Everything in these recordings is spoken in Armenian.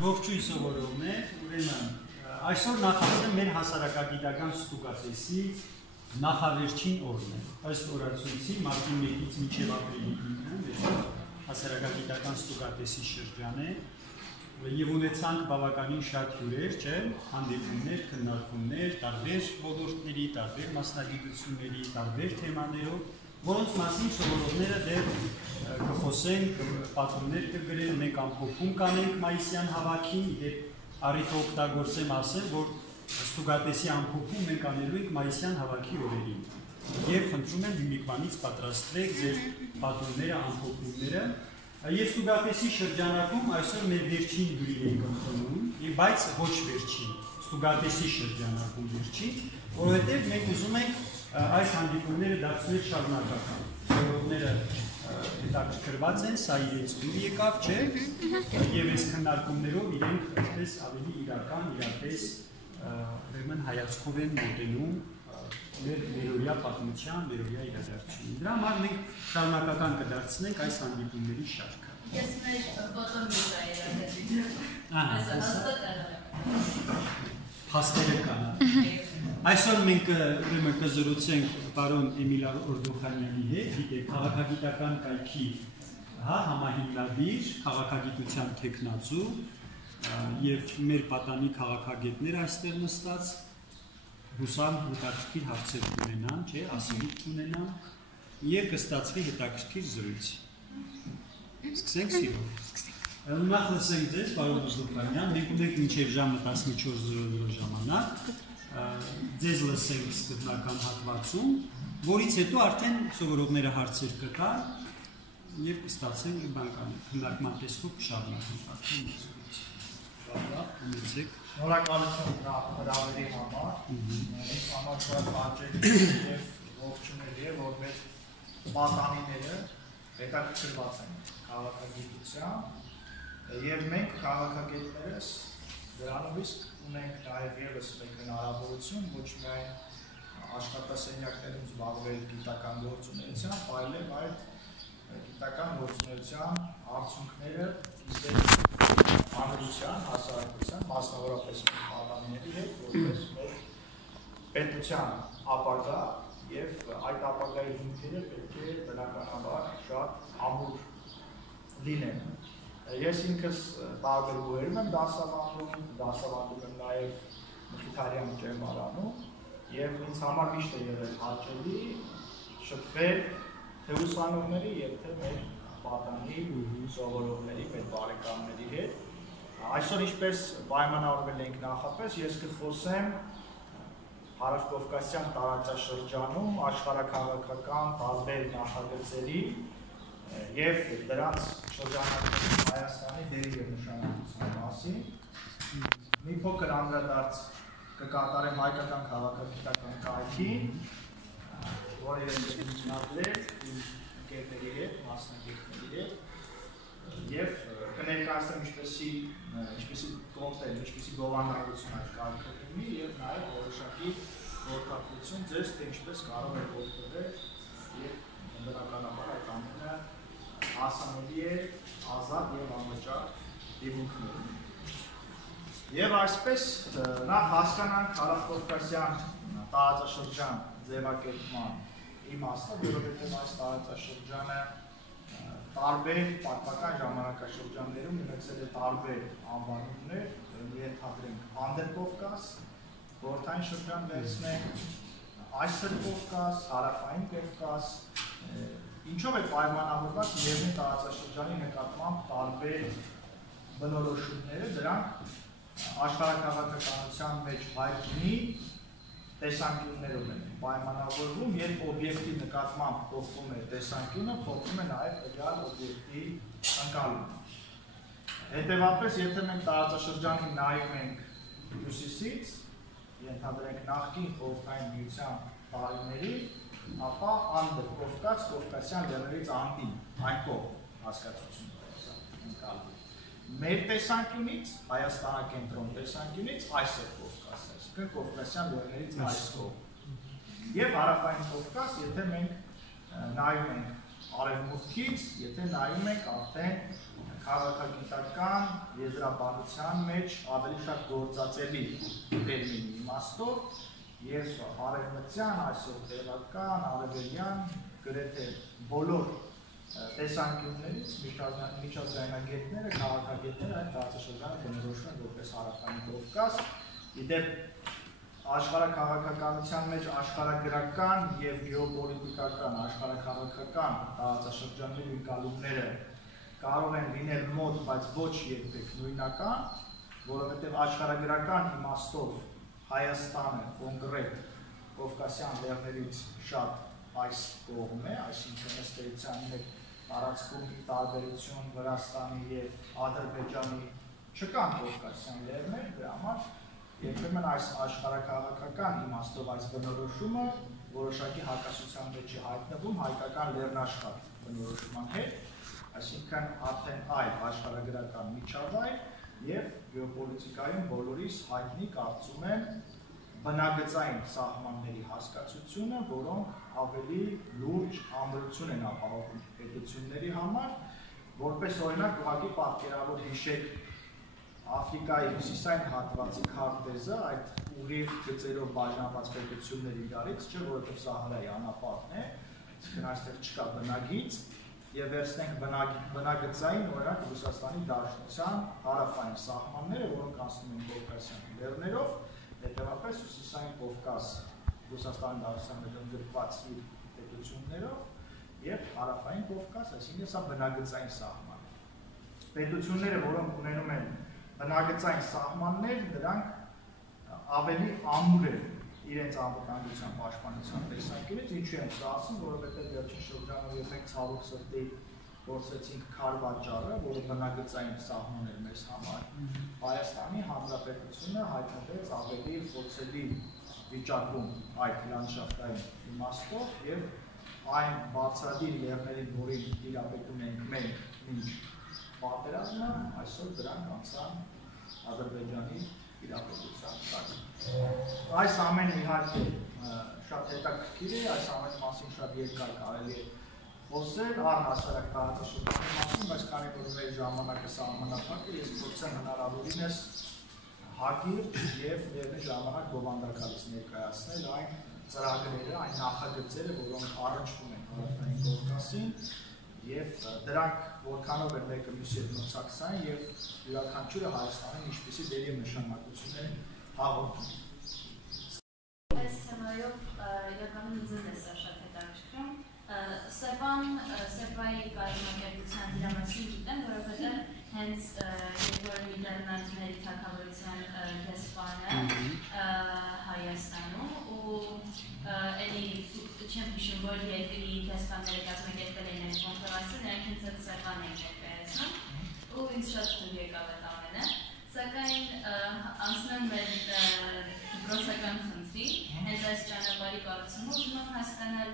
Ողջույն սովորողներ, ուրեմն այսօր նախատեսել մեր հասարակագիտական ստուգատեսի նախավերջին օրն է։ Ըստ օրացույցի մարտի 1-ից մինչև ապրիլի 9-ը հասարակագիտական ստուգատեսի շրջան է եւ ունեցանք բավականին շատ հյուրեր, չէ՞, հանդիպումներ, քննարկումներ, տարբեր ոլորտների, տարբեր մասնագիտությունների, տարբեր թեմաներով, որոնց մասին սովորողները դեռ կխոսենք, պատումներ կգրեն, մենք ամփոփում կանենք մայիսյան հավաքին, եւ առիթ օգտագործեմ ասեմ, որ ստուգատեսի ամփոփում մենք անելու ենք մայիսյան հավաքի օրերին։ Եվ խնդրում եմ հիմիկվանից պատրաստվեք ձեր պատումները, ամփոփումները, եւ ստուգատեսի շրջանակում այսօր մեր վերջին հյուրին ենք ընդունում, բայց ոչ վերջին, ստուգատեսի շրջանակում վերջին, որովհետեւ մենք ուզում ենք այս հանդիպումները դարձնել շարունակական։ Սովորողները հետաքրքրված են, սա իրենց դուր եկավ, չէ՞, եւ այս քննարկումներով իրենք այսպես ավելի իրական, իրապես ուրեմն հայացքով են մոտենում մեր ներօրյա պատմության, ներօրյա իրադարձություններին։ Դրա համար մենք շարունակական կդարձնենք այս հանդիպումների շարքը։ Ես մեր ֆոտոն Փաստերը կան։ Այսօր մենք ուրեմն կզրուցենք պարոն Էմիլ Օրդոխանյանի հետ, գիտեք, քաղաքագիտական կայքի համահիմնադիր, քաղաքագիտության թեկնածու եւ մեր պատանի քաղաքագետներ այստեղ նստած հուսամ հետաքրքիր հարցեր կունենան, չէ, ասելիք կունենան եւ կստացվի հետաքրքիր զրույց։ Սկսենք սիրով։ Նախ լսենք ձեզ, պարոն Օրդոխանյան, մենք ունենք մինչև ժամը 14:00 ժամանակ, ձեզ լսենք սկզբնական հատվածում, որից հետո արդեն սովորողները հարցեր կտան եւ կստացենք քննարկման տեսքով կշարունակենք արդեն զրույցը։ Ունեցեք։ Շնորհակալություն հրավերի համար, ինձ համար շատ հաճելի եւ ողջունել է, որ մեր պատանիները հետաքրքրված են քաղաքագիտությամբ եւ մենք քաղաքագետներս դրանով իսկ ունենք նաեւ եւս մեկ հնարավորություն ոչ միայն աշխատասենյակներում զբաղվել գիտական գործունեությամբ, այլև այդ գիտական գործունեության արդյունքները կիսել հանրության, հասարակության, մասնավորապես պատանիների հետ, որպես մեր պետության ապագա եւ այդ ապագայի հիմքերը պետք է բնականաբար շատ ամուր լինեն։ Ես ինքս տարբեր բուհերում եմ դասավանդում եմ նաև Մխիթարյան ջերմարանում եւ ինձ համար միշտ է եղել հաճելի շփվել թե ուսանողների եւ թե մեր պատանի սովորողների, մեր բարեկամների հետ։ Այսօր ինչպես պայմանավորվել ենք նախապես, ես կխոսեմ Հարավկովկասյան տարածաշրջանում աշխարհաքաղաքական տարբեր նախագծերի եւ դրանց շրջանակներում Հայաստանի դերի եւ նշանակության մասին մի փոքր անդրադարձ կկատարեմ հայկական քաղաքագիտական կայքին, որը ես միջնադրել իմ ընկերների հետ, մասնագետների հետ եւ կներկայացնեմ ինչպեսի կոնտենտ, ինչպեսի գովանավորություն այդ կայքը ունի եւ նաեւ որոշակի գործընկերություն ձեզ թե ինչպես կարող է օգտվել եւ բնականաբար այդ ամենը հասանելի է ազատ եւ անվճար դիմունքներում։ Եվ այսպես նախ հասկանանք Հարավկովկասյան տարածաշրջան ձևակերպման իմաստը, որովհետեւ այս տարածաշրջանը տարբեր պատմական ժամանակաշրջաններում ունեցել է տարբեր անվանումներ, ենթադրենք Անդրկովկաս, Խորհրդային շրջան վերցնենք, Այսր Կովկաս, Հարավային Կովկաս, ինչով է պայմանավորված միևնույն տարածաշրջանի նկատմամբ տարբեր բնորոշումները, դրանք աշխարհաքաղաքականության մեջ հայտնի տեսանկյուններով են պայմանավորվում, երբ օբյեկտի նկատմամբ փոխվում է տեսանկյունը, փոխվում է նաև էգալ օբյեկտի ընկալումը։ Հետևաբար, եթե մենք տարածաշրջանին նայում ենք հյուսիսից, ենթադրենք նախկին խորհրդային միության տարիների, ապա Անդրկովկաս, Կովկասյան լեռներից անդին, այն կողմ հասկացությունն է ընկալվում։ Մեր տեսանկյունից, Հայաստանակենտրոն տեսանկյունից այս է Կովկասը, այսինքն Կովկասյան լեռներից այս կողմ։ Եվ Հարավային Կովկաս, եթե մենք նայում ենք արևմուտքից, եթե նայում ենք արդեն քաղաքագիտական եզրաբանության մեջ ավելի շատ գործածելի տերմինի իմաստով եւ արևմտյան, այսօր տեղական, արևելյան գրեթե բոլոր տեսանկյուններից միջազգայնագետները, քաղաքագետները այդ տարածաշրջանը բնորոշում են որպես հարավային Կովկաս։ Իդեպ աշխարհաքաղաքականության մեջ աշխարհագրական եւ գեոպոլիտիկական, աշխարհաքաղաքական տարածաշրջանների ընկալումները կարող են լինել մոտ, բայց ոչ երբեք նույնական, որովհետեւ աշխարհագրական իմաստով Հայաստանը կոնկրետ Կովկասյան լեռներից շատ այս կողմ է, այսինքն ըստ էության մեկ տարածքում տարբերություն Վրաստանի եւ Ադրբեջանի չկան Կովկասյան լեռներ, դրա համար երբեմն այս աշխարհաքաղաքական իմաստով այս բնորոշումը որոշակի հակասության մեջ է հայտնվում հայկական լեռնաշխարհ բնորոշման հետ, այսինքն արդեն այլ աշխարհագրական միջավայր եւ գեոպոլիտիկայում բոլորիս հայտնի կարծում եմ բնագծային սահմանների հասկացությունը, որոնք ավելի լուրջ ամրություն են ապահովում պետությունների համար, որպես օրինակ ուղղակի պատկերավոր հիշեք Աֆրիկայի հյուսիսային հատվածի քարտեզը, այդ ուղիղ գծերով բաժանված պետությունների իրարից, չէ, որովհետև Սահարայի անապատն է, այսինքն այստեղ չկա բնագիծ, եւ վերցնենք բնագծային օրինակ Ռուսաստանի Դաշնության հարավային սահմանները, որոնք անցնում են Կովկասյան լեռներով, հետեւաբար հյուսիսային Կովկաս Ռուսաստանի Դաշնության ընդգրկված իր պետություններով եւ հարավային Կովկաս, այսինքն սա բնագծային սահման է։ Պետությունները, որոնք ունենում են բնագծային սահմաններ, դրանք ավելի ամուր են իրենց անվտանգության պաշտպանության տեսանկյունից, ինչու եմ սա ասում, որովհետև վերջին շրջանում երբ մենք ցավոք սրտի գործեցինք քարվաճառը, որը բնագծային սահման էր մեզ համար, Հայաստանի Հանրապետությունը հայտնվեց ավելի խոցելի վիճակում այդ լանդշաֆտային իմաստով եւ այն բարձրադիր լեռներին, որին տիրապետում ենք մենք մինչ պատերազմը, այսօր դրանք անցան Ադրբեջանի իրապետության տակ։ Այս ամենը իհարկե շատ հետաքրքիր է, այս ամենի մասին շատ երկար կարելի է խոսել, առհասարակ տարածաշրջանի մասին, բայց քանի որ մեր ժամանակը սահմանափակ է, ես փորձեմ հնարավորինս հակիրճ եւ միևնույն ժամանակ բովանդակալից ներկայացնել այն ծրագրերը, այն նախագծերը, որոնք առնչվում են հարավային Կովկասին եւ դրանք որքանով են մեկը մյուսի հետ մրցակցային եւ յուրաքանչյուրը Հայաստանին ինչպիսի դերի նշանակություն է հաղորդում։ Այս թեմայով իրականում ինձ է սա շատ հետաքրքրում։ Սեպայի կազմակերպության դրա մասին գիտեմ, որովհետև հենց երբ որ Նիդերլանդների թագավորության դեսպանը Հայաստանում ու էլի չեմ հիշում, որ երկրի դեսպանները կազմակերպել էին այդ կոնֆերանսը, նրանք հենց այդ Սեպան էին ներկայացնում ու ինձ շատ թույլ եկավ այդ ամենը, սակայն անցնեմ մեր դպրոցական խնդրի, հենց այս ճանապարհի կառուցումը ուզում եմ հասկանալ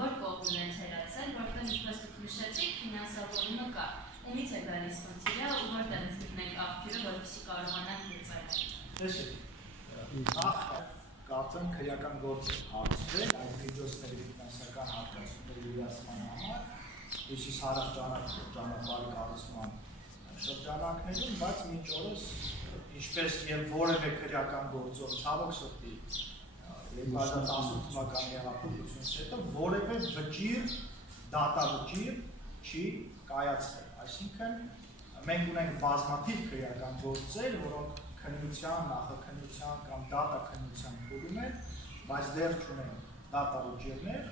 որ կողմն է թերացել, որտեղ ինչպես դուք նշեցիք, ֆինանսավորումը կա, ումից է գալիս խնդիրը ու որտեղից գտնենք աղբյուրը, որպեսզի կարողանանք լուծել։ Նախ կարծեմ քրեական գործ է հարցրել այդ միջոցների ֆինանսական հատկացումների իրացման համար, ինչից հարավ ճանապարհի կառուցման շրջանակներում, բայց մինչ օրս ինչպես եւ որևէ քրեական գործով ցավոք սրտի 2018 թվականի հեղափոխությունից հետո որևէ վճիռ, դատավճիռ չի կայացել, այսինքն մենք ունենք բազմաթիվ քրեական գործեր, որոնք քննության, նախաքննության կամ դատաքննության փուլում են, բայց դեռ չունեն դատավճիռներ,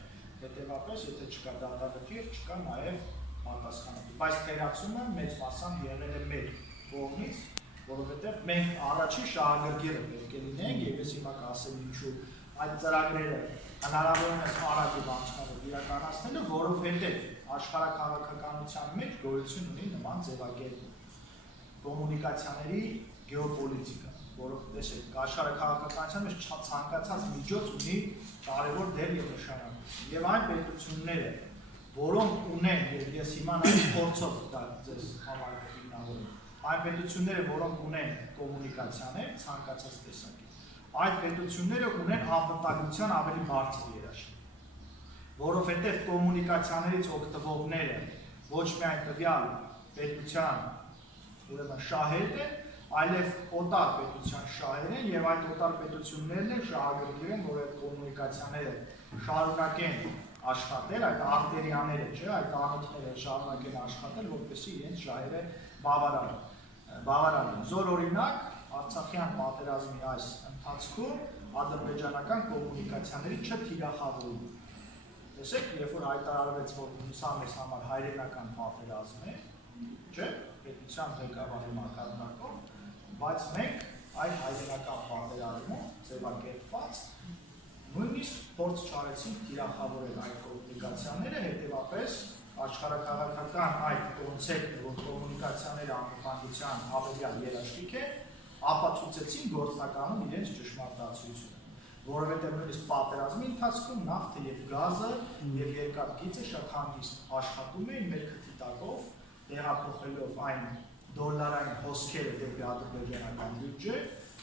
հետեւաբար եթե չկա դատավճիռ, չկա նաեւ պատասխանատու, բայց թերացումը մեծ մասամբ եղել է մեր կողմից, որովհետև մենք առաջի շահագրգիռը պետք է լինենք, եւ ես հիմա կասեմ ինչու այդ ծրագրերը հնարավորինս արագ ու անցնելով իրականացնելը, որովհետև աշխարհաքաղաքականության մեջ գոյություն ունի նման ձևակերպում կոմունիկացիաների գեոպոլիտիկա, որով տեսեք աշխարհաքաղաքականության մեջ ցանկացած միջոց ունի կարևոր դեր եւ նշանակություն, եւ այն պետությունները, որոնք ունեն, եւ ես հիմա նույն փորձով դա ձեզ համար հիմնավորում, այն պետությունները, որոնք ունեն կոմունիկացիաներ, ցանկացած տեսակի, այդ պետությունները ունեն անվտանգության ավելի բարձր երաշխիք, որովհետև կոմունիկացիաներից օգտվողները ոչ միայն տվյալ պետության ուրեմն շահերն են, այլև օտար պետության շահեր են եւ այդ օտար պետություններն էլ շահագրգիռ են, որ այդ կոմունիկացիաները շարունակեն աշխատել, այդ արտերիաները, չէ, այդ անոթները շարունակեն աշխատել, որպեսզի իրենց շահերը բավարարեն։ Զոր օրինակ Արցախյան պատերազմի այս ընթացքում ադրբեջանական կոմունիկացիաների չթիրախավորումը։ Տեսեք, երբ որ հայտարարվեց, որ սա մեզ համար հայրենական պատերազմ է, չէ, պետության ղեկավարի մակարդակով, բայց մենք այդ հայրենական պատերազմում ձևակերպված նույնիսկ փորձ չարեցինք թիրախավորել այդ կոմունիկացիաները, հետևապես աշխարհաքաղաքական այդ կոնցեպտը, որ կոմունիկացիաները անվտանգության հավելյալ երաշխիք է, ապացուցեցին գործնականում իրենց ճշմարտացիությունը, որովհետև նույնիսկ պատերազմի ընթացքում նավթը եւ գազը եւ երկաթգիծը շատ հանգիստ աշխատում էին մեր քթի տակով, տեղափոխելով այն դոլարային հոսքերը դեպի ադրբեջանական բյուջե,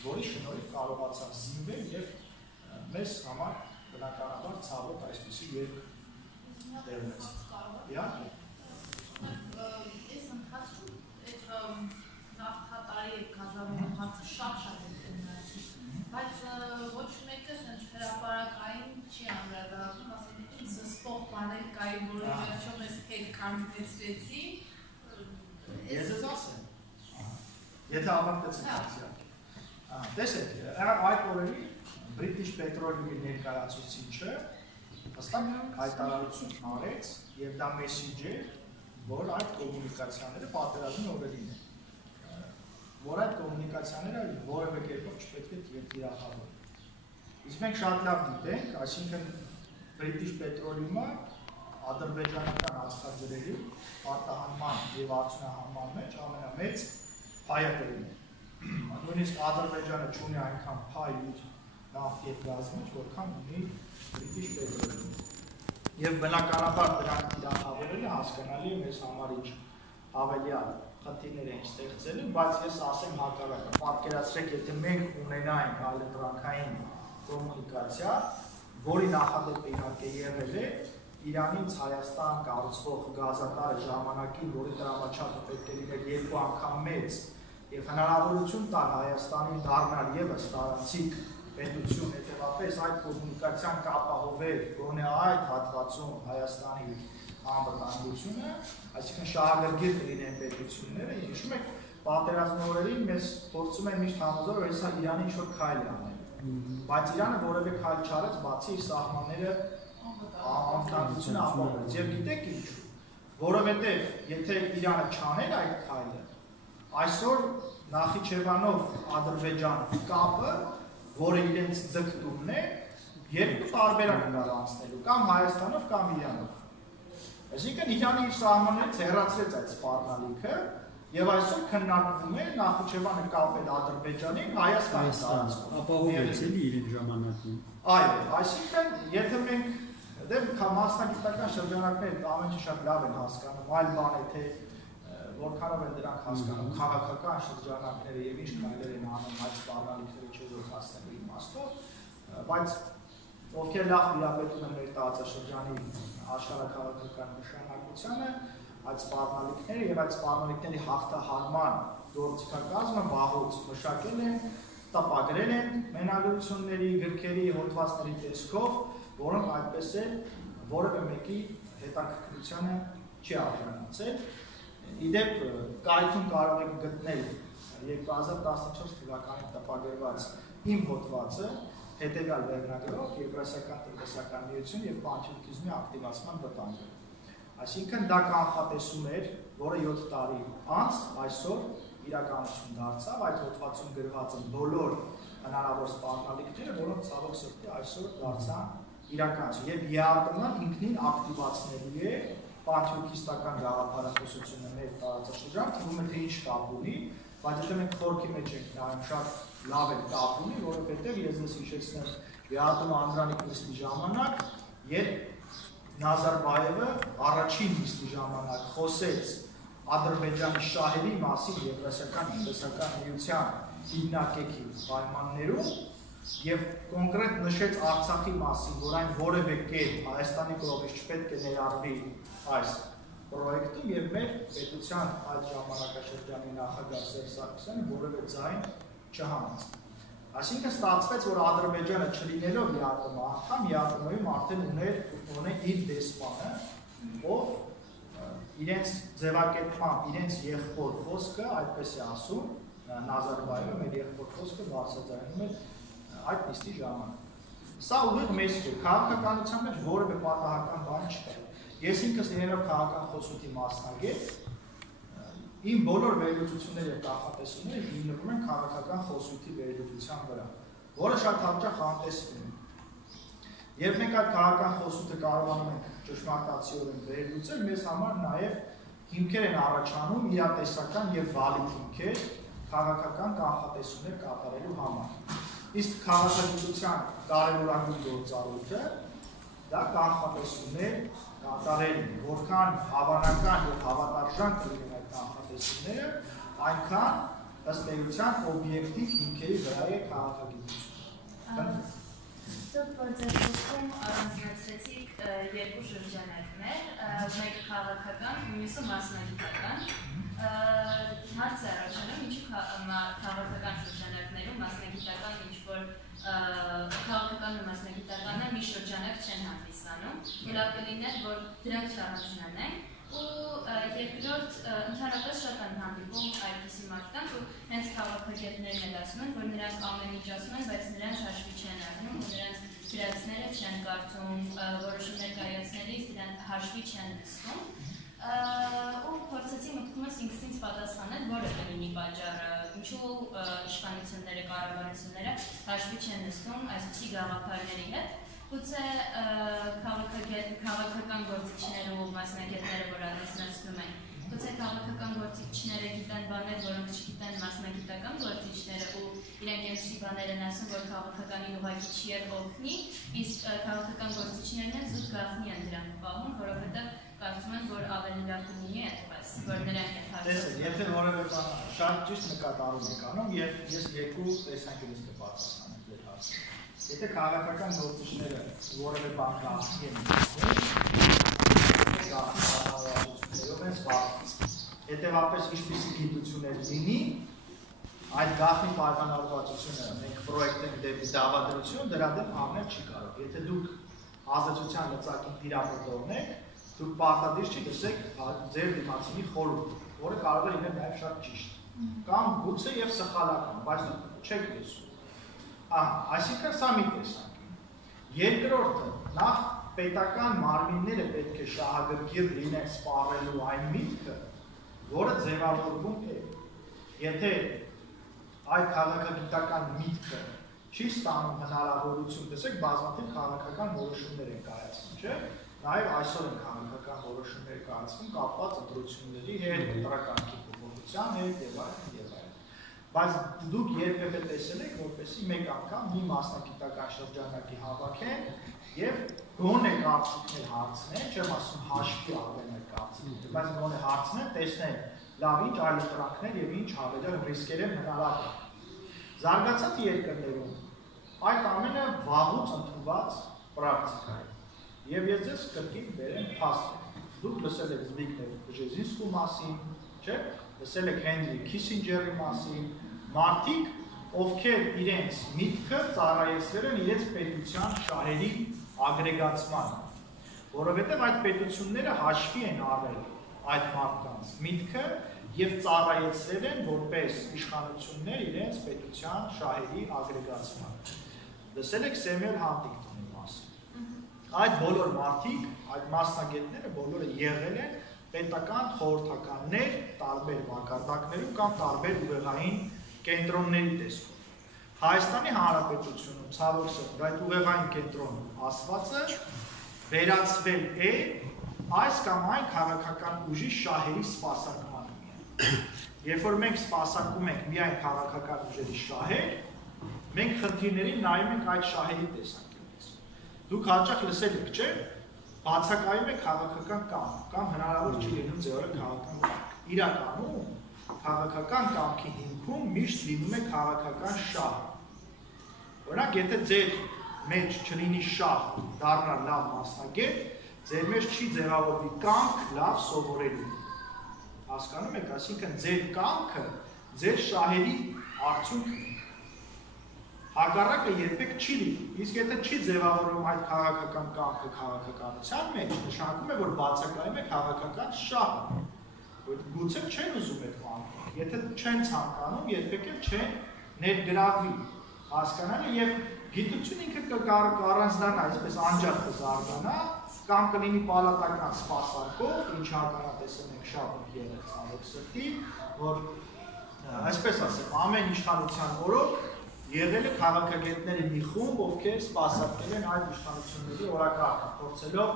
որի շնորհիվ կարողացավ զինվել եւ մեզ համար բնականաբար ցավոտ այսպիսի երկ դերնեց։ Այս ընթացքում նավթատարի եւ գազավորի հարցը շատ է քննարկվում, բայց ոչ մեկը հենց հրապարակային չի անդրադառնում, ասենք զսպող բաներ կային, որը վերջում էս հետ կանգնեցրեցի։ Ես ասեմ։ Եթե ավարտեցեք իհարկե։ Տեսեք, այդ օրերի British Petroleum-ի ներկայացուցիչը հստակ հայտարարություն արեց եւ դա մեսիջ է, որ այդ կոմունիկացիաները պատերազմի օրերին են, որ այդ կոմունիկացիաները որևէ կերպով չպետք է թիրախավորվեն։ Իսկ մենք շատ լավ գիտենք, այսինքն British Petroleum-ը ադրբեջանական ածխաջրերի արտահանման եւ արդյունահանման մեջ ամենամեծ փայատերն է։ Նույնիսկ Ադրբեջանը չունի այնքան փայ իր նավթի եւ գազի մեջ, որքան ունի British Petroleum։ Եվ բնականաբար դրանք թիրախավորելը հասկանալի է մեզ համար ինչ հավելյալ խնդիրներ են ստեղծելու, բայց ես ասեմ հակառակը։ Պատկերացրեք, եթե մենք ունենայինք այլընտրանքային կոմունիկացիա, որի նախադեպը իհարկե եղել է Իրանից Հայաստան կառուցվող գազատարը ժամանակին, որի տրամաչափը պետք է լիներ 2 անգամ մեծ եւ հնարավորություն տալ Հայաստանին դառնալ եւս տարածիկ պետություն, հետեւապես այդ կոմունիկացիան կապահովեր գոնե այդ հատվածում Հայաստանի անվտանգությունը, այսինքն շահագրգիռ կլինեն պետությունները, հիշում եք պատերազմի օրերին մեզ փորձում են միշտ համոզել, որ հեսա Իրանը ինչ-որ քայլ է անել, բայց Իրանը որևէ քայլ չարեց, բացի իր սահմանները անվտանգությունը ապահովեց, եւ գիտեք ինչու, որովհետեւ եթե Իրանը չաներ այդ քայլը, այսօր Նախիջևանով Ադրբեջան կապը, որը իրենց ձգտումն է, երկու տարբերակ կար անցնելու, կամ Հայաստանով, կամ Իրանով։ Այսինքն Իրանը իր սահմաններից հեռացրեց այդ սպառնալիքը եւ այսօր քննարկվում է Նախիջևանը կապել Ադրբեջանին Հայաստանի տարածքով։ Ապահովեց էլի իր ժամանակին։ Այո, այսինքն եթե մենք մասնագիտական շրջանակներում ամեն ինչ շատ լավ են հասկանում, այլ բան է թե որքանով են դրանք հասկանում քաղաքական շրջանակները եւ ինչ քայլեր են անում այդ սպառնալիքները չեզոք հասնելու իմաստով, բայց ովքեր լավ դիապետում են մեր տարածաշրջանի աշխարհաքաղաքական նշանակությանը, այդ սպառնալիքները եւ այդ սպառնալիքների հաղթահարման գործիքակազմը վաղուց մշակել են, տպագրել են մենագրությունների, գրքերի, հոդվածների տեսքով, որոնք այդպես է որևէ մեկի հետաքրքրությանը չի արժանացել։ Իդեպ կայքում կարող եք գտնել 2014 թվականին տպագրված իմ հոդվածը հետևյալ վերնագրով Եվրասիական տնտեսական միություն եւ պանթյուրքիզմի ակտիվացման վտանգը։ Այսինքն դա կանխատեսում էր, որը 7 տարի անց այսօր իրականություն դարձավ, այդ հոդվածում գրված են բոլոր հնարավոր սպառնալիքները, որոնք ցավոք սրտի այսօր դարձան իրականություն եւ ԵԱՏՄ-ն ինքնին ակտիվացնելու է պանթյուրքիստական գաղափարախոսությունը մեր տարածաշրջանում, թվում է թե ինչ կապ ունի, բայց եթե մենք խորքի մեջ ենք նայում, շատ լավ է կապ ունի, որովհետեւ ես ձեզ հիշեցնեմ ԵԱՏՄ անդրանիկ նիստի ժամանակ, երբ Նազարբայևը առաջին նիստի ժամանակ խոսեց Ադրբեջանի շահերի մասին Եվրասիական տնտեսական միության հիմնակեքի պայմաններում եւ կոնկրետ նշեց Արցախի մասին, որ այն որևէ կերպ Հայաստանի կողմից չպետք է ներառվի այս պրոյեկտում եւ մեր պետության այդ ժամանակաշրջանի նախագահ Սերժ Սարգսյանը որևէ ձայն չհանեց։ Այսինքն ստացվեց, որ Ադրբեջանը չլինելով ԵԱՏՄ անդամ, ԵԱՏՄ-ում արդեն ուներ իր դեսպանը, ով իրենց ձևակերպմամբ, իրենց եղբոր խոսքը, այդպես է ասում, Նազարբայևը մեր եղբոր խոսքը բարձրաձայնում էր այդ նիստի ժամանակ։ Սա ուղիղ մեծ է, քաղաքականության մեջ որևէ պատահական բան չկա։ Ես ինքս լինելով քաղաքական խոսուտի մասնագետ, իմ բոլոր վերլուծությունները եւ կանխատեսումները հիմնվում են քաղաքական խոսուտի վերլուծության վրա, որը շատ հաճախ անտեսվում է։ Երբ մենք այդ քաղաքական խոսուտը կարողանում ենք ճշմարտացիորեն վերլուծել, մեզ համար նաեւ հիմքեր են առաջանում իրատեսական եւ վալիդ հիմքեր քաղաքական կանխատեսումներ կատարելու համար։ Իսկ քաղաքագիտության կարևորագույն գործառույթը դա կանխատեսումներ կատարելն է, որքան հավանական եւ հավատարժան կլինեն այդ կանխատեսումները, այնքան ըստ էության օբյեկտիվ հիմքերի վրա է քաղաքագիտությունը։ Դուք գործընթացում առանձնացրեցիք երկու շրջանակներ, մեկը քաղաքական, մյուսը մասնագիտական։ Հարց է առաջանում, ինչու քաղաքական շրջանակներում մասնագիտական ինչ-որ քաղաքական ու մասնագիտականը մի շրջանակ չեն հանդիսանում, լավ կլիներ, որ դրանք չառանձնանեն, ու երկրորդ ընդհանրապես շատ են հանդիպում այդպիսի մարդկանց, ու հենց քաղաքագետներն են ասում, որ նրանք ամեն ինչ ասում են, բայց նրանց հաշվի չեն առնում, ու նրանց գրածները չեն կարդում, որոշումներ կայացնելիս դրանք հաշվի չեն նստում, ու փորձեցի մտքումս ինքսինց պատասխանել, որը կլինի պատճառը, ինչու իշխանությունները, կառավարությունները հաշվի չեն նստում այսպիսի գաղափարների հետ, գուցե քաղաքական գործիչները ու մասնագետները, որ առանձնացնում են, գուցե քաղաքական գործիչները գիտեն բաներ, որոնք չգիտեն մասնագիտական գործիչները, ու իրենք այնպիսի բաներ են ասում, որ քաղաքականին ուղղակի չի օգնի, իսկ քաղաքական գործիչներն են զուտ գաղտնի են դրանք պահում, որովհետև կարծում են, որ ավելի լավ կլինի այդպես, որ նրանք են հարցնում։ Եթե որևէ բան շատ ճիշտ նկատառում եք անում, եւ ես երկու տեսանկյունից կպատասխանեմ ձեր հարցին։ Եթե քաղաքական գործիչները որևէ բան գաղտնի են հետևապես ինչպիսի գիտություններ լինի, այդ գաղտնի պայմանավորվածությունը մենք պրոյեկտ ենք դեպի դավադրություն, դրա դեմ հանել չի կարող։ Եթե դուք ազատության լծակին տիրապետողն եք, դուք պարտադիր չի լսեք ձեր դիմացինի խորհուրդը, որը կարող է լինել նաև շատ ճիշտ, կամ գուցե եւ սխալական, բայց դուք չեք լսում։ Այսինքն սա մի տեսանկյուն։ Երկրորդը, նախ պետական մարմինները պետք է շահագրգիռ լինեն սպառելու այն միտքը, որը ձևավորվում է։ Եթե այդ քաղաքագիտական միտքը չի ստանում հնարավորություն, տեսեք, բազմաթիվ քաղաքական որոշումներ են կայացվում, չէ՞։ Նաև այսօր են քաղաքական որոշումներ կայացվում կապված ընտրությունների հետ, ընտրականքի փոփոխության հետ եւ այլն եւ այլն։ Բայց դուք երբևէ տեսել եք, որպեսզի մեկ անգամ մի մասնագիտական շրջանակի հավաքեն եւ գոնե կարծիքներ հարցնեն, չեմ ասում հաշվի առնեն կարծիքները, բայց գոնե հարցնեն, տեսնեն լավ ինչ այլ ընտրանքներ եւ ինչ հավելել ռիսկեր են հնարավոր։ Զարգացած երկրներում այդ ամենը վաղուց ընդունված պրակտիկա է։ Եվ ես ձեզ կրկին բերեմ փաստ։ Դուք լսել եք Զբիգնև Բժեզինսկու մասին, չէ՞, լսել եք Հենրի Քիսինջերի մասին, մարդիկ, ովքեր իրենց միտքը ծառայեցրել են իրենց պետության շահերի ագրեգացմանը, որովհետև այդ պետությունները հաշվի են առել այդ մարդկանց միտքը եւ ծառայեցրել են որպես իշխանություններ իրենց պետության շահերի ագրեգացմանը։ Լսել եք Սեմյուել Հանտինգտոնի մասին։ Այդ բոլոր մարդիկ, այդ մասնագետները բոլորը եղել են պետական խորհրդականներ տարբեր մակարդակներում կամ տարբեր ուղեղային կենտրոնների տեսքով։ Հայաստանի Հանրապետությունում ցավոք սրտի այդ ուղեղային կենտրոնում ասվածը վերածվել է այս կամ այն քաղաքական ուժի շահերի սպասարկմանը միայն։ Երբ որ մենք սպասարկում ենք միայն քաղաքական ուժերի շահեր, մենք խնդիրներին նայում ենք այդ շահերի տեսանկյունից։ Դուք հաճախ լսել եք, չէ՞, բացակայում է քաղաքական կամք, կամ հնարավոր չի լինում ձևորը քաղաքական կամք։ Իրականում քաղաքական կամքի հիմքում միշտ լինում է քաղաքական շահ։ Օրինակ, եթե ձեր մեջ չլինի շահ դառնալ լավ մասնագետ, ձեր մեջ չի ձևավորվի կամք լավ սովորելու։ Հասկանում եք, այսինքն ձեր կամքը ձեր շահերի արդյունքն է։ Հակառակը երբեք չի լինի։ Իսկ եթե չի ձևավորվում այդ քաղաքական կամքը քաղաքականության մեջ, նշանակում է, որ բացակայում է քաղաքական շահը։ Գուցե չեն ուզում այդ բանը։ Եթե չեն ցանկանում, երբեք չեն ներգրավվի։ Հասկանալի եւ գիտությունը ինքը կառանձնանա, այսպես անջատ կզարգանա, կամ կլինի պալատական սպասարկող, ինչ հականատեսը մենք շատ եղել ցավոք սրտի, որ այսպես ասեմ, ամեն իշխանության օրոք եղել է քաղաքագետների մի խումբ, ովքեր սպասարկել են այդ իշխանությունների օրակարգը, փորձելով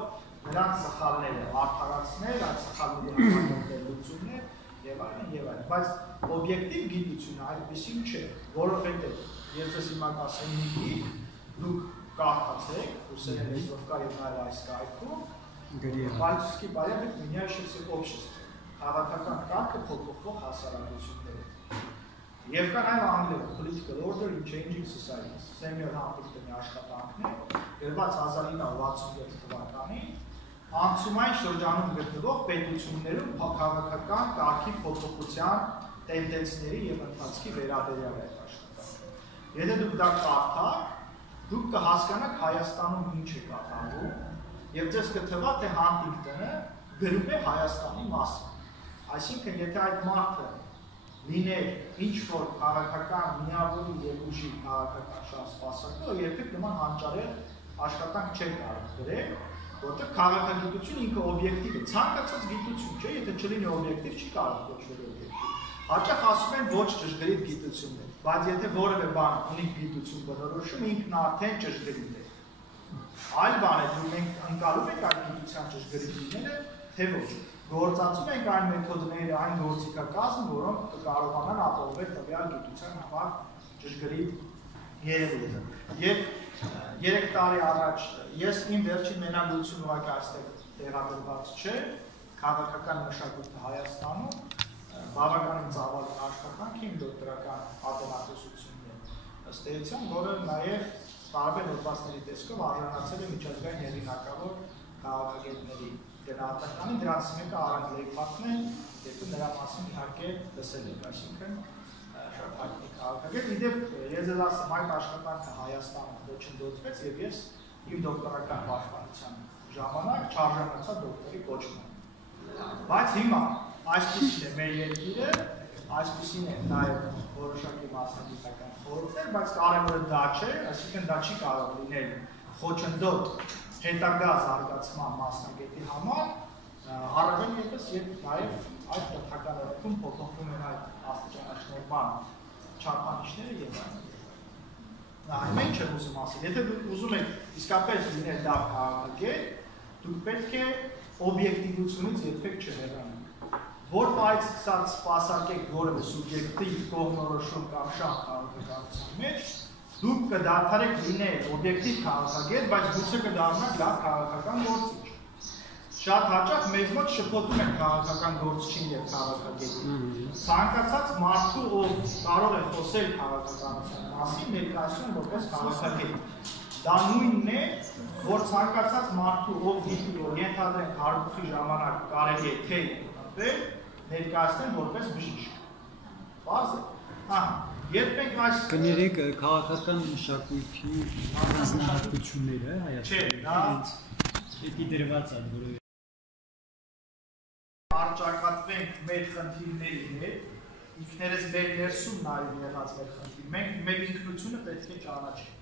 նրանց սխալները արդարացնել, այդ սխալների համար լուծումներ եւ այլն եւ այլն, բայց օբյեկտիվ գիտությունը այդպեսին չէ, որովհետեւ ես ձեզ հիմա կասեմ մի գիք, դուք կարդացեք, ռուսերեն լեզվով կա եւ նաեւ այս կայքում, Политический порядок, меняющихся обществ, քաղաքական կարգը փոփոխվող հասարակությունները։ Եվ կա նաեւ անգլերեն political order in changing societies, Samuel Huntington-ի աշխատանքն է, գրված 1967 թվականին, անցումային շրջանում գտնվող պետություններում քաղաքական կարգի փոփոխության տենդենսների եւ ընթացքի վերաբերյալ է աշխատանքը։ Եթե դուք դա կարդաք, դուք կհասկանաք Հայաստանում ինչ է կատարվում եւ ձեզ կթվա թե Huntington-ը գրում է Հայաստանի մասին։ Այսինքն, եթե այդ մարդը լիներ ինչ-որ քաղաքական միավորի եւ ուժի քաղաքական շատ սպասարկող, երբեք նման հանճարեղ աշխատանք չէ կարող գրել, որտեղ քաղաքագիտությունը ինքը օբյեկտիվ է, ցանկացած գիտություն չէ, եթե չլինի օբյեկտիվ, չի կարող կոչվել օբյեկտիվ։ Հաճախ ասում են ոչ ճշգրիտ գիտություններ, բայց եթե որևէ բան ունի գիտություն բնորոշում, ինքն արդեն ճշգրիտ է։ Այլ բան է, դու մենք ընկալում ենք այդ գիտության ճշգրիտ լինելը, թե ոչ։ Գործածում ենք այն մեթոդները, այն գործիքակազմը, որոնք կկարողանան ապահովել տվյալ գիտության համար ճշգրիտ երևույթը։ Եվ 3 տարի առաջ ես իմ վերջին մենագրությունը ուղղակի այստեղ տեղադրված չէ, քաղաքական մշակույթը Հայաստանում, բավականին ծավալուն աշխատանք իմ դոկտորական ատենատեսությունն է ըստ էության, որը նաև տարբեր հոդվածների տեսքով արժանացել է միջազգային հեղինակավոր քաղաքագետների գնահատականին, դրանց մեկը Արամ Լեյփակն է, եթե նրա մասին իհարկե լսել եք, այսինքն շատ հայտնի քաղաքագետ։ Իդեպ ես ձեզ ասեմ, այդ աշխատանքը Հայաստանում ոչնդոտվեց եւ ես իմ դոկտորական պաշտպանության ժամանակ չարժանացա դոկտորի կոչման։ Բայց հիմա այսպեսին է մեր երկիրը, այսպեսին է նաեւ որոշակի մասնագիտական խորհուրդներ, բայց կարևորը դա չէ, այսինքն դա չի կարող լինել խոչընդոտ հետագա զարգացման մասնագետի համար, առավել ևս երբ նաեւ այդ տվյալներում փոփոխվում են այդ աստիճանաշնորհման չափանիշները եւ այլն։ Այո, ինչ եմ ուզում ասել, եթե դուք ուզում եք իսկապես լինել լավ քաղաքագետ, դուք պետք է օբյեկտիվությունից երբեք չհեռանաք։ Որ բայց սկսած սպասարկեք որևէ սուբյեկտիվ կողմնորոշում կամ շահ քաղաքականության մեջ, դուք կդադարեք լինել օբյեկտիվ քաղաքագետ, բայց գուցե կդառնաք լավ քաղաքական գործիչ։ Շատ հաճախ մեզ մոտ շփոթում են քաղաքական գործչին եւ քաղաքագետին։ Ցանկացած մարդու, ով կարող է խոսել քաղաքականության մասին, ներկայացնում որպես քաղաքագետ։ Դա նույնն է, որ ցանկացած մարդու, ով գիտի, որ ենթադրենք հարբուխի ժամանակ կարելի է թե ընտրել, ներկայացնեն որպես բժիշկ։ Բարձ է։ Երբ մենք այս կներեք քաղաքական մշակույթի առանձնահատկությունները Հայաստանում։ Չէ, դա դեպի դրված է, որը արճակատվենք մեր խնդիրների հետ, ինքներս մեր ներսում նայում եղած մեր խնդիր, մենք մեր ինքնությունը պետք է ճանաչենք։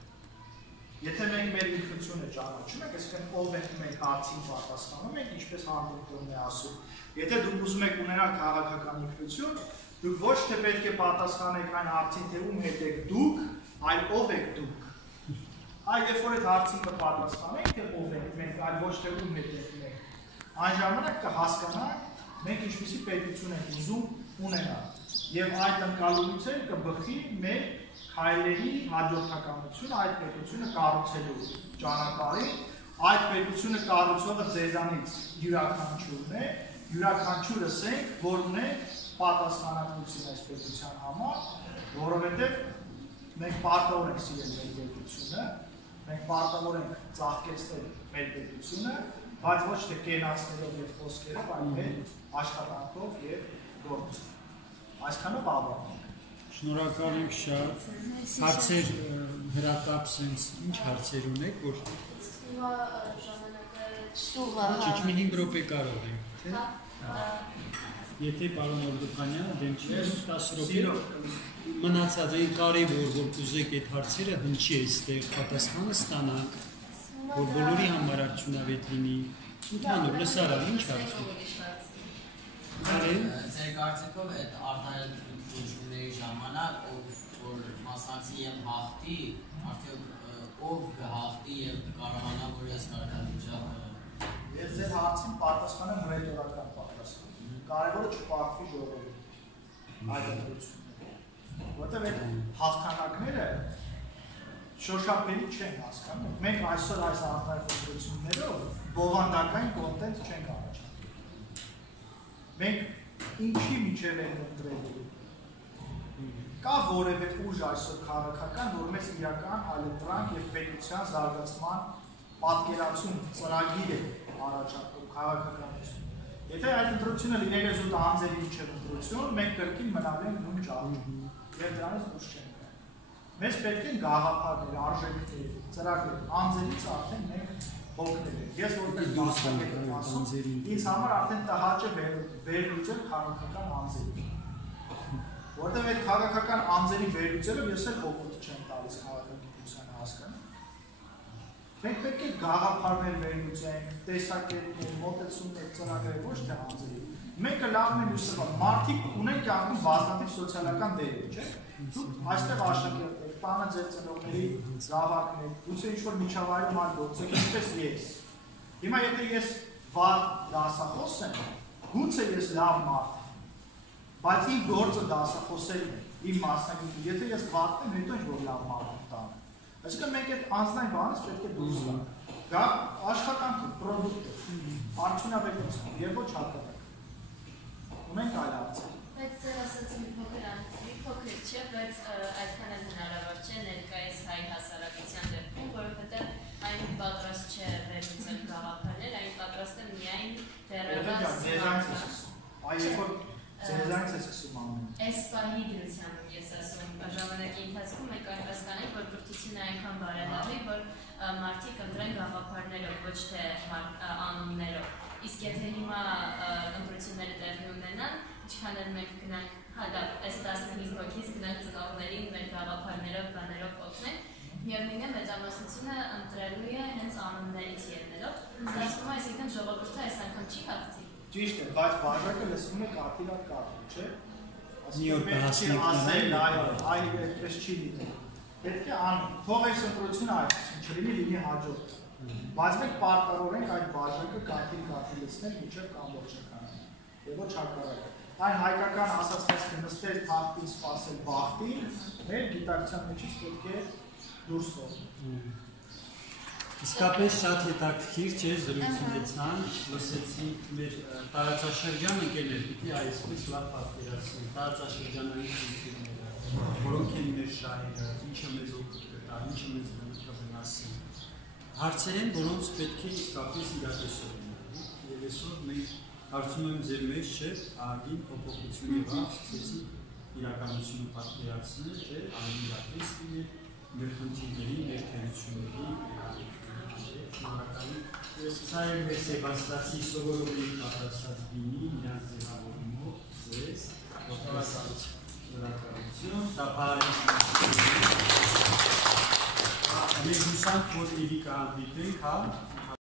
Եթե մենք մեր ինքնությունը ճանաչում ենք, այսինքն ով ենք մենք հարցին պատասխանում ենք, ինչպես Huntington-ն է ասում։ Եթե դուք ուզում եք ունենալ քաղաքական ինքնություն, դուք ոչ թե պետք է պատասխանեք այն հարցին, թե ում հետ եք դուք, այլ ով եք դուք։ Այլ երբ որ այդ հարցին կպատասխանենք, թե ով ենք մենք, այլ ոչ թե ում հետ եք մենք, այն ժամանակ կհասկանանք մենք ինչպիսի պետություն ենք ուզում ունենալ եւ այդ ընկալումից էլ կբխի մեր քայլերի հաջորդականությունը այդ պետությունը կառուցելու ճանապարհին, այդ պետությունը կառուցողը ձեզանից յուրաքանչյուրն է, յուրաքանչյուրս ենք, որ ունենք պատասխանատվություն այս պետության համար, որովհետեւ մենք պարտավոր ենք սիրել մեր պետությունը, մենք պարտավոր ենք ծաղկեցնել մեր պետությունը բայց ոչ թե կենացներով եւ խոսքերով, այլ աշխատանքով եւ գործով։ Այսքանով ավարտենք։ Շնորհակալ ենք շատ։ Հարցեր հրատապ sense ինչ հարցեր ունեք, որ Սուղա Ճիշտ մի 5 րոպե կարող ենք, թե։ Եթե պարոն Օրդոպանյանը դեմ չի 10 րոպե մնացած այն կարևոր որ կուզեք այդ հարցերը հնչի այստեղ պատասխանը ստանանք, որ բոլորի համար արդյունավետ լինի։ Ընդհանուր լսարան ինչ հարց ունի։ Ձեր կարծիքով այդ արտահայտ դժվարների ժամանակ որ մասնակցի եւ հաղթի, արդյոք ով կհաղթի եւ կարողանա որ այս կարգավիճակը Ես ձեր հարցին պատասխանեմ ռետորական պատասխան։ Կարևորը չպարտվի ժողովուրդ այդ ընտրությունները։ Որտեղ այդ հաղթանակները շոշափելի չեն հասկանում։ Մենք այսօր այս արտահայտ ընտրություններով բովանդակային կոնտենտ չենք առաջարկում։ Մենք ինչի միջև ենք ընտրելու։ Կա որևէ ուժ այսօր քաղաքական, որ մեզ իրական այլընտրանք եւ պետության զարգացման պատկերացում ծրագիր է առաջարկում քաղաքականություն։ Եթե այդ ընտրությունը լինել է զուտ անձերի միջև ընտրություն, մենք կրկին մնալ ենք նույն ճանապարհին եւ դրանից դուրս չենք գա։ Մեզ պետք են գաղափարներ, արժեքներ, ծրագրեր, անձերից արդեն մենք հոգնել ենք։ Ես որպես մասնակից եմ ասում, ինձ համար արդեն տհաճ է վերլուծել քաղաքական անձերին։ Որտեղ այդ քաղաքական անձերի վերլուծելով ես էլ օգուտ չեմ տալիս քաղաքագիտությանը հասկանում։ Մենք պետք է գաղափարներ վերլուծենք, տեսակետներ, մոտեցումներ, ծրագրեր, ոչ թե անձերի։ Մեկը լավն է մյուսը վատ։ Մարդիկ ունեն կյանքում բազմաթիվ սոցիալական դերեր, չէ՞։ Դուք այստեղ աշակերտ եք, տանը ձեր ծնողների զավակն եք, գուցե ինչ-որ միջավայրում այլ գործեք, ինչպես ես։ Հիմա եթե ես վատ դասախոս եմ, գուցե ես լավ մարդ եմ, բայց իմ գործը դասախոսելն է, իմ մասնագիտությունը, եթե ես վատն եմ, հետո ինչ-որ լավ մարդ եմ տանը։ Այսինքն մենք այդ անձնային բանից պետք է դուրս գանք։ Դա աշխատանքը, պրոդուկտ է, արդյունավետություն եւ ոչ հակառակ։ Ունենք այլ հարցեր։ Բայց ձեր ասած մի փոքր չէ, բայց այդքան էլ հնարավոր չէ ներկայիս հայ հասարակության դեպքում, որովհետև այն պատրաստ չէ վերլուծել գաղափարներ, այն պատրաստ է միայն դեռևս Ձեզանից է սկսում անում։ Այս պահի դրությամբ ես ասում, ժամանակի ընթացքում մենք այն հասկանենք, որ կրթությունը այնքան բարելավի, որ մարդիկ ընտրեն գաղափարներով, ոչ թե անուններով։ Իսկ եթե հիմա ընտրությունները տեղի ունենան, ինչքան էլ մենք գնանք, այս 15 հոգից գնանք ծնողներին մեր գաղափարներով, բաներով օգնենք, միևնույն է մեծամասնությունը ընտրելու է հենց անուններից ելնելով։ Ստացվում է, այսինքն ժողովուրդը այս անգամ չի հաղթի։ Ճիշտ է, բայց բաժակը լսվում է կաթիլակ կաթիլ, չէ՞։ Մի օր կհասնենք այլ այդպես չի լինի։ Պետք է անի, թող այս ընտրությունը այսպես չլինի, լինի հաջորդ։ Բայց մենք պարտավոր ենք այդ բաժակը կաթիլ լցնել մինչև կամբոջական։ Եվ ոչ հակառակը։ Այն հայկական ասացած նստել թախտին, սպասել բախտին, մեր գիտակցության մեջից պետք է դուրս գալ։ Իսկապես շատ հետաքրքիր չէ զրույցունեցանք, լսեցինք մեր տարածաշրջան ընկերներ, պիտի այսպես լավ պատկերացնենք տարածաշրջանային խնդիրները, որոնք են մեր շահերը, ինչը մեզ օգուտ կտա, ինչը մեզ կվնասի։ Հարցեր են, որոնց պետք է իսկապես իրատեսորեն լինի, եւ այսօր մենք հարցում եմ ձեր մեջ չէ, ահագին փոփոխություն եղավ, սկսեցինք իրականությունը պատկերացնել, չէ, անիրապես լինել մեր խնդիրների, մեր թերությունների Սա է մեր Սեբաստացի սովորողի պատրաստած բինի, նրանց ձևավորումով, ձեզ, ողջույն, տապարից մենք հուսանք, որ իրի կհանդիպենք, հա,